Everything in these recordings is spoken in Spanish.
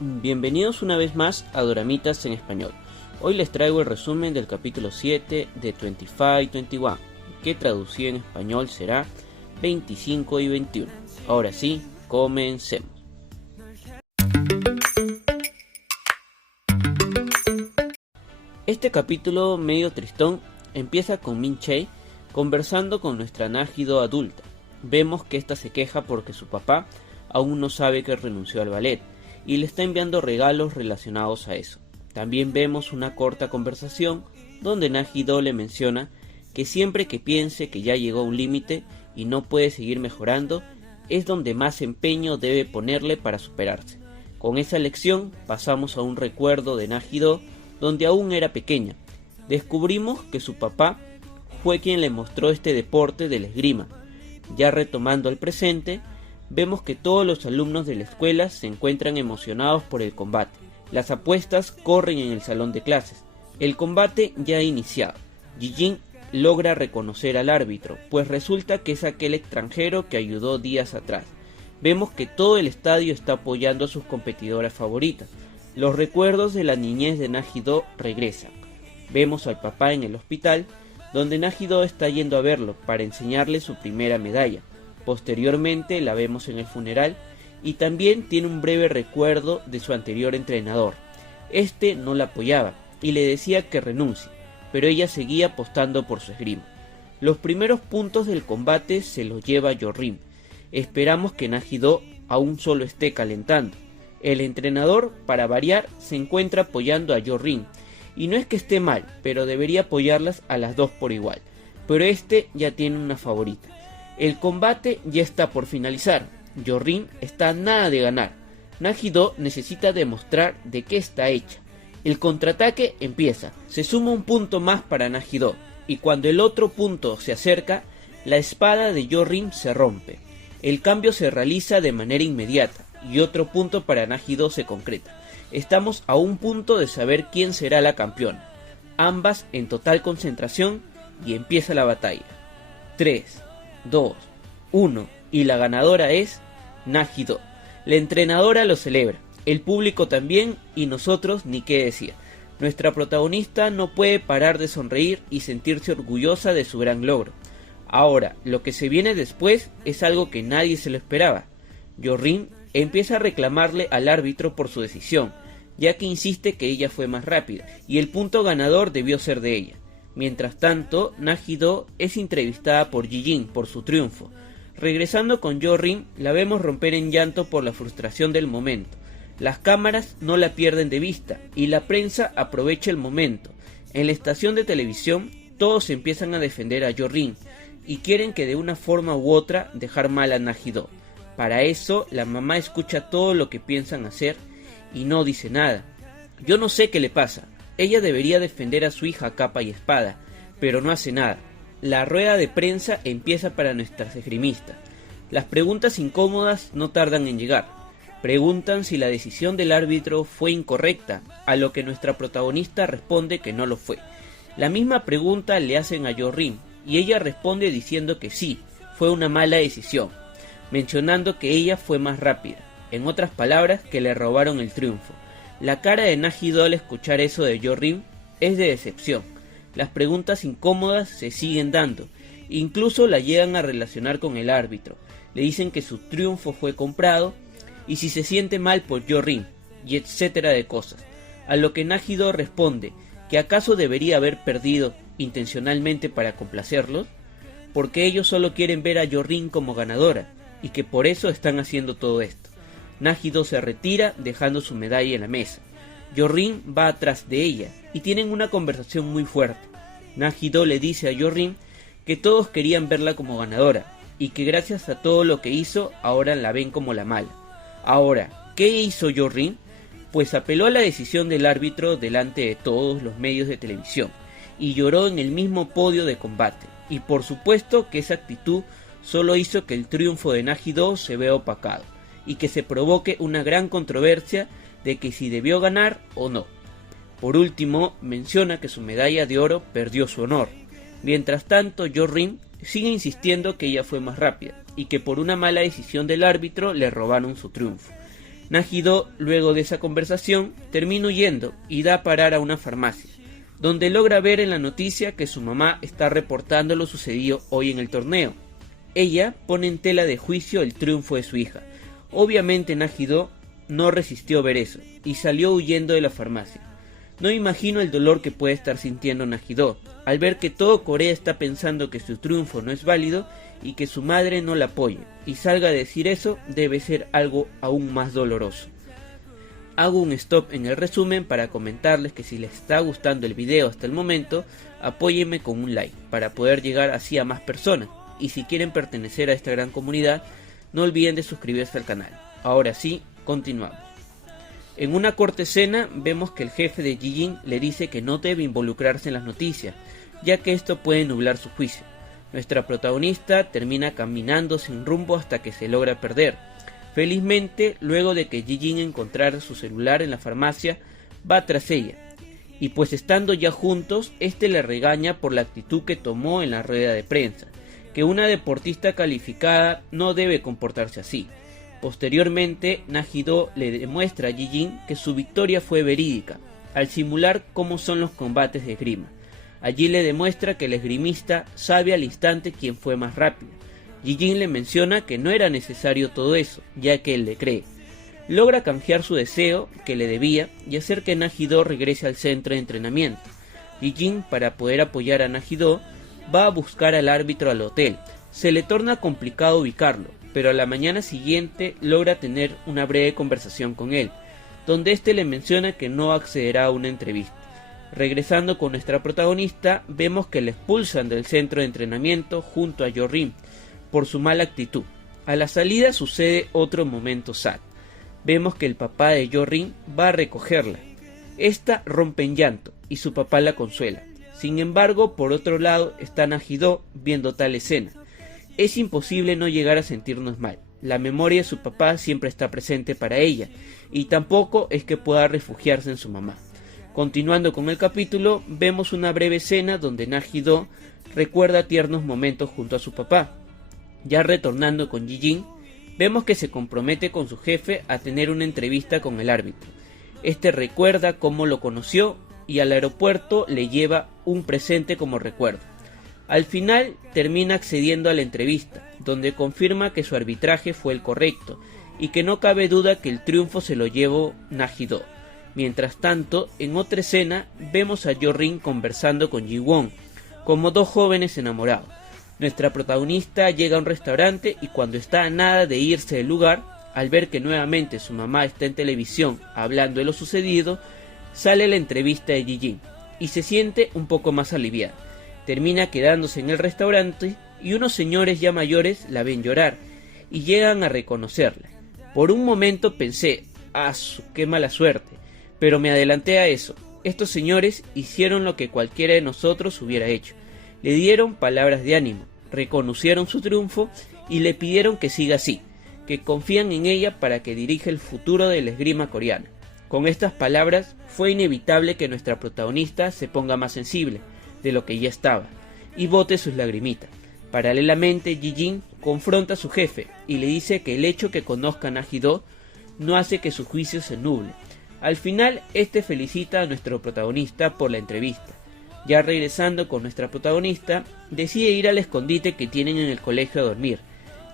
Bienvenidos una vez más a Doramitas en Español. Hoy les traigo el resumen del capítulo 7 de 25-21, que traducido en español será 25 y 21. Ahora sí, comencemos. Este capítulo medio tristón empieza con Min-chae conversando con nuestra Na-hee-do adulta. Vemos que esta se queja porque su papá aún no sabe que renunció al ballet y le está enviando regalos relacionados a eso. También vemos una corta conversación donde Na-hee-do le menciona que siempre que piense que ya llegó a un límite y no puede seguir mejorando, es donde más empeño debe ponerle para superarse. Con esa lección pasamos a un recuerdo de Na-hee-do donde aún era pequeña. Descubrimos que su papá fue quien le mostró este deporte de la esgrima. Ya retomando el presente, vemos que todos los alumnos de la escuela se encuentran emocionados por el combate. Las apuestas corren en el salón de clases. El combate ya ha iniciado. Ji-jin logra reconocer al árbitro, pues resulta que es aquel extranjero que ayudó días atrás. Vemos que todo el estadio está apoyando a sus competidoras favoritas. Los recuerdos de la niñez de Na-hee-do regresan. Vemos al papá en el hospital, donde Na-hee-do está yendo a verlo para enseñarle su primera medalla. Posteriormente la vemos en el funeral y también tiene un breve recuerdo de su anterior entrenador. Este no la apoyaba y le decía que renuncie, pero ella seguía apostando por su esgrima. Los primeros puntos del combate se los lleva Jo-rim. Esperamos que Na-hee-do aún solo esté calentando. El entrenador, para variar, se encuentra apoyando a Jo-rim, y no es que esté mal, pero debería apoyarlas a las dos por igual, pero este ya tiene una favorita. El combate ya está por finalizar. Jo-rim está a nada de ganar. Na-hee-do necesita demostrar de qué está hecha. El contraataque empieza. Se suma un punto más para Na-hee-do, y cuando el otro punto se acerca, la espada de Jo-rim se rompe. El cambio se realiza de manera inmediata, y otro punto para Na-hee-do se concreta. Estamos a un punto de saber quién será la campeona. Ambas en total concentración, y empieza la batalla. 3, 2, 1, y la ganadora es Na-hee-do. La entrenadora lo celebra, el público también, y nosotros ni qué decir. Nuestra protagonista no puede parar de sonreír y sentirse orgullosa de su gran logro. Ahora, lo que se viene después es algo que nadie se lo esperaba. Jo-rim empieza a reclamarle al árbitro por su decisión, ya que insiste que ella fue más rápida, y el punto ganador debió ser de ella. Mientras tanto, Na-hee-do es entrevistada por Ji-jin por su triunfo. Regresando con Jo-rim, la vemos romper en llanto por la frustración del momento. Las cámaras no la pierden de vista, y la prensa aprovecha el momento. En la estación de televisión, todos empiezan a defender a Jo-rim, y quieren que de una forma u otra dejar mal a Na-hee-do. Para eso, la mamá escucha todo lo que piensan hacer, y no dice nada. Yo no sé qué le pasa. Ella debería defender a su hija a capa y espada, pero no hace nada. La rueda de prensa empieza para nuestras esgrimistas. Las preguntas incómodas no tardan en llegar. Preguntan si la decisión del árbitro fue incorrecta, a lo que nuestra protagonista responde que no lo fue. La misma pregunta le hacen a Jo-rim, y ella responde diciendo que sí, fue una mala decisión, mencionando que ella fue más rápida, en otras palabras, que le robaron el triunfo. La cara de Na-hee-do al escuchar eso de Jo-rim es de decepción. Las preguntas incómodas se siguen dando, incluso la llegan a relacionar con el árbitro. Le dicen que su triunfo fue comprado y si se siente mal por Jo-rim, y etcétera de cosas. A lo que Na-hee-do responde que acaso debería haber perdido intencionalmente para complacerlos, porque ellos solo quieren ver a Jo-rim como ganadora y que por eso están haciendo todo esto. Na-hee-do se retira dejando su medalla en la mesa. Jo-rim va atrás de ella y tienen una conversación muy fuerte. Na-hee-do le dice a Jo-rim que todos querían verla como ganadora y que gracias a todo lo que hizo ahora la ven como la mala. Ahora, ¿qué hizo Jo-rim? Pues apeló a la decisión del árbitro delante de todos los medios de televisión y lloró en el mismo podio de combate. Y por supuesto que esa actitud solo hizo que el triunfo de Na-hee-do se vea opacado y que se provoque una gran controversia de que si debió ganar o no. Por último, menciona que su medalla de oro perdió su honor. Mientras tanto, Jo-rim sigue insistiendo que ella fue más rápida y que por una mala decisión del árbitro le robaron su triunfo. Nagido, luego de esa conversación, termina huyendo y da a parar a una farmacia, donde logra ver en la noticia que su mamá está reportando lo sucedido hoy en el torneo. Ella pone en tela de juicio el triunfo de su hija. Obviamente Nagido no resistió ver eso y salió huyendo de la farmacia. No imagino el dolor que puede estar sintiendo Nagido al ver que todo Corea está pensando que su triunfo no es válido y que su madre no la apoya, y salga a decir eso debe ser algo aún más doloroso. Hago un stop en el resumen para comentarles que si les está gustando el video hasta el momento, apóyenme con un like para poder llegar así a más personas, y si quieren pertenecer a esta gran comunidad, no olviden de suscribirse al canal. Ahora sí, continuamos. En una corta escena vemos que el jefe de Ji-jin le dice que no debe involucrarse en las noticias, ya que esto puede nublar su juicio. Nuestra protagonista termina caminando sin rumbo hasta que se logra perder. Felizmente, luego de que Ji-jin encontrara su celular en la farmacia, va tras ella. Y pues estando ya juntos, este le regaña por la actitud que tomó en la rueda de prensa, que una deportista calificada no debe comportarse así. Posteriormente, Nagido le demuestra a Ji-jin que su victoria fue verídica, al simular cómo son los combates de esgrima. Allí le demuestra que el esgrimista sabe al instante quién fue más rápido. Ji-jin le menciona que no era necesario todo eso, ya que él le cree. Logra canjear su deseo, que le debía, y hacer que Nagido regrese al centro de entrenamiento. Ji-jin, para poder apoyar a Nagido, va a buscar al árbitro al hotel. Se le torna complicado ubicarlo, pero a la mañana siguiente logra tener una breve conversación con él, donde este le menciona que no accederá a una entrevista. Regresando con nuestra protagonista, vemos que le expulsan del centro de entrenamiento junto a Yo-rin por su mala actitud. A la salida sucede otro momento sad. Vemos que el papá de Yo-rin va a recogerla. Esta rompe en llanto y su papá la consuela. Sin embargo, por otro lado está Nagido viendo tal escena. Es imposible no llegar a sentirnos mal. La memoria de su papá siempre está presente para ella, y tampoco es que pueda refugiarse en su mamá. Continuando con el capítulo, vemos una breve escena donde Nagido recuerda tiernos momentos junto a su papá. Ya retornando con Ji-jin, vemos que se compromete con su jefe a tener una entrevista con el árbitro. Este recuerda cómo lo conoció y al aeropuerto le lleva un presente como recuerdo. Al final termina accediendo a la entrevista, donde confirma que su arbitraje fue el correcto y que no cabe duda que el triunfo se lo llevó Nagido. Mientras tanto, en otra escena vemos a Yo-rin conversando con Ji-won, como dos jóvenes enamorados. Nuestra protagonista llega a un restaurante y cuando está a nada de irse del lugar, al ver que nuevamente su mamá está en televisión hablando de lo sucedido, sale la entrevista de Ji-jin y se siente un poco más aliviada. Termina quedándose en el restaurante y unos señores ya mayores la ven llorar y llegan a reconocerla. Por un momento pensé, qué mala suerte, pero me adelanté a eso. Estos señores hicieron lo que cualquiera de nosotros hubiera hecho. Le dieron palabras de ánimo, reconocieron su triunfo y le pidieron que siga así, que confían en ella para que dirija el futuro de la esgrima coreana. Con estas palabras fue inevitable que nuestra protagonista se ponga más sensible de lo que ya estaba y bote sus lagrimitas. Paralelamente, Ji-jin confronta a su jefe y le dice que el hecho que conozca a Nagido no hace que su juicio se nuble. Al final, este felicita a nuestro protagonista por la entrevista. Ya regresando con nuestra protagonista, decide ir al escondite que tienen en el colegio a dormir,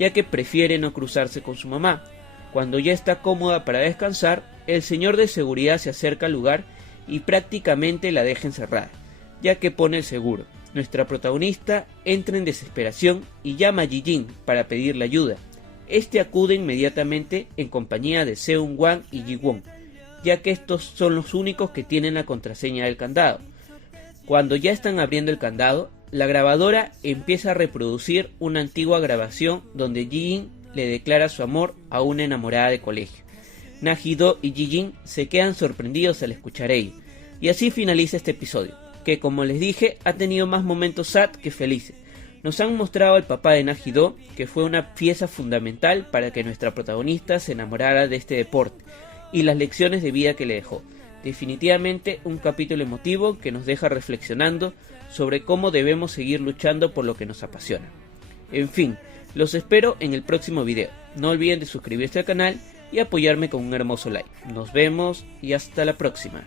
ya que prefiere no cruzarse con su mamá. Cuando ya está cómoda para descansar, el señor de seguridad se acerca al lugar y prácticamente la deja encerrada, ya que pone el seguro. Nuestra protagonista entra en desesperación y llama a Ji-jin para pedirle ayuda. Este acude inmediatamente en compañía de Seung-wan y Ji-won, ya que estos son los únicos que tienen la contraseña del candado. Cuando ya están abriendo el candado, la grabadora empieza a reproducir una antigua grabación donde Ji-jin le declara su amor a una enamorada de colegio. Nagido y Ji-jin se quedan sorprendidos al escuchar ello, y así finaliza este episodio, que como les dije ha tenido más momentos sad que felices. Nos han mostrado al papá de Nagido, que fue una pieza fundamental para que nuestra protagonista se enamorara de este deporte, y las lecciones de vida que le dejó. Definitivamente un capítulo emotivo que nos deja reflexionando sobre cómo debemos seguir luchando por lo que nos apasiona. En fin, los espero en el próximo video. No olviden de suscribirse al canal y apoyarme con un hermoso like. Nos vemos y hasta la próxima.